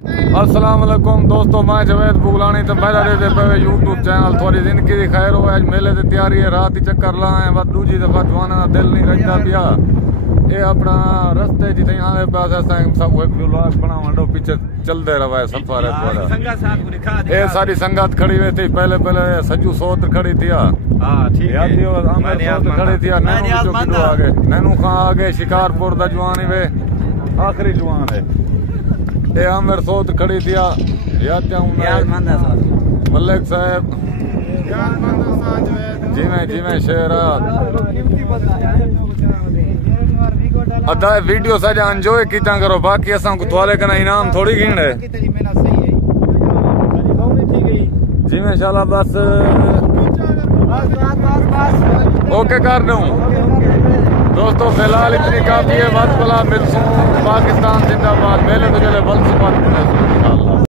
अस्सलाम वालेकुम दोस्तों, मैं जवेद बुगलानी तो पहला दे पे यूट्यूब चैनल थोड़ी जिंदगी दी खैर हो। आज मेले की तैयारी है, रात ही चक्कर लाए बस दूजी दफा जवाना का दिल नहीं रखता पिया। ये अपना रस्ते जिथे आने पास सब एक व्लॉग बनावा पीछे चलते रहा है सफर है पूरा। ये सारी संगत खड़ी हुई थी, पहले पहले सजू सोत खड़ी थी, खड़ी थी नैनू खां आगे शिकारपुर का जवान ही वे आखिरी जवान है। ये आमिर सोत खड़ी थी मलिक साहब जिमें जिमें शेरा अदा वीडियो सजा एंजॉय किया करो, बाकी असा थोड़े कना इनाम थोड़ी गिन है जिमें शाला बस ओके कर दूं दोस्तों। फिलहाल इतनी काफी है, बात भला मिलसूं। पाकिस्तान जिंदाबाद। मेले तो चले बल